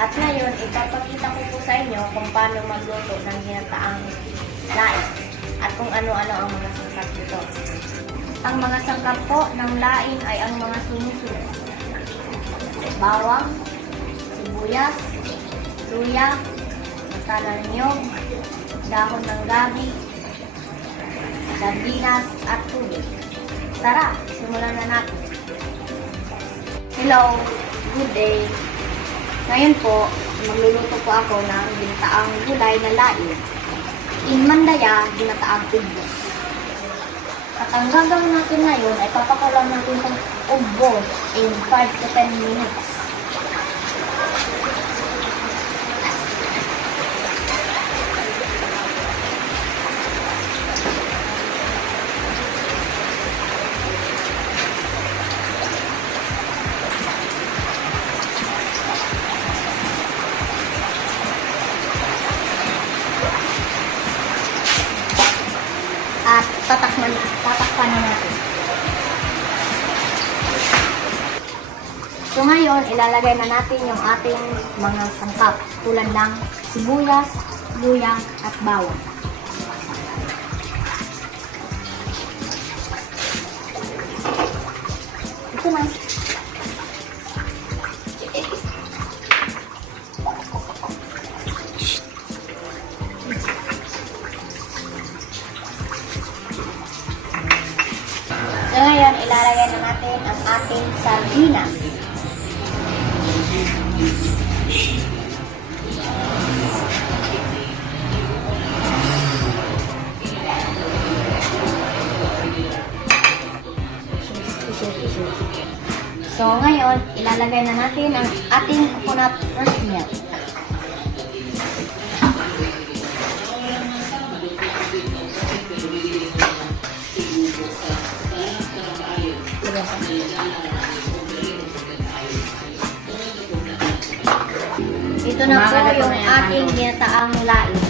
At ngayon, ipapakita ko po sa inyo kung paano magluto ng ginataang laing at kung ano-ano ang mga sangkap nito. Ang mga sangkap po ng laing ay ang mga sumusunod: bawang, sibuyas, luya, mata ng niyog, dahon ng gabi, sardinas at tubig. Tara, simulan na natin. Hello, good day. Ngayon po, magluluto po ako ng ginataang gulay na laing. In Mandaya, ginataang ugbos. At ang gagawin natin ngayon ay papakulang natin itong ugbos in 5 to 10 minutes. At tatakpan na natin. So ngayon, ilalagay na natin yung ating mga sangkap tulad ng sibuyas, luya, at bawang. Ito na. So ngayon, ilalagay na natin ang ating sardinas. So ngayon, ilalagay na natin ang ating coconut milk. Ito na po yung ating ginataang laing.